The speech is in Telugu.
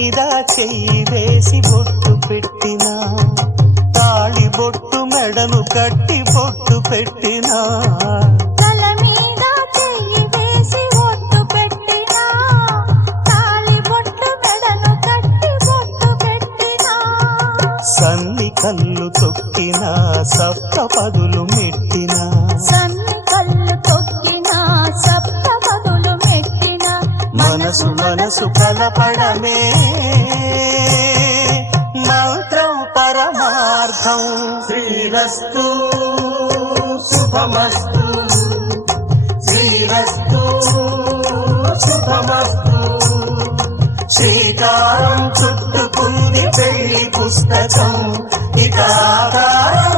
మీద చెయ్యి వేసి బొట్టు పెట్టినా, తాళి బొట్టు మెడను కట్టి బొట్టు పెట్టినా, తల మీద చెయ్యి వేసి బొట్టు పెట్టినా, తాళి బొట్టు మెడను కట్టి బొట్టు పెట్టినా, సన్ని కళ్ళు తొక్కినా సప్త పదులు మెట్టినా, సన్ని కళ్ళు తొక్కినా సప్త పదులు మెట్టినా, మనసు మనసు కలపడమే మంత్రం పరమార్థం. శ్రీరస్తు శుభమస్తు, శ్రీరస్తు శుభమస్తు. శ్రీకారం చుట్టుకుంది పెళ్లి పుస్తకం, ఇక ఆకారం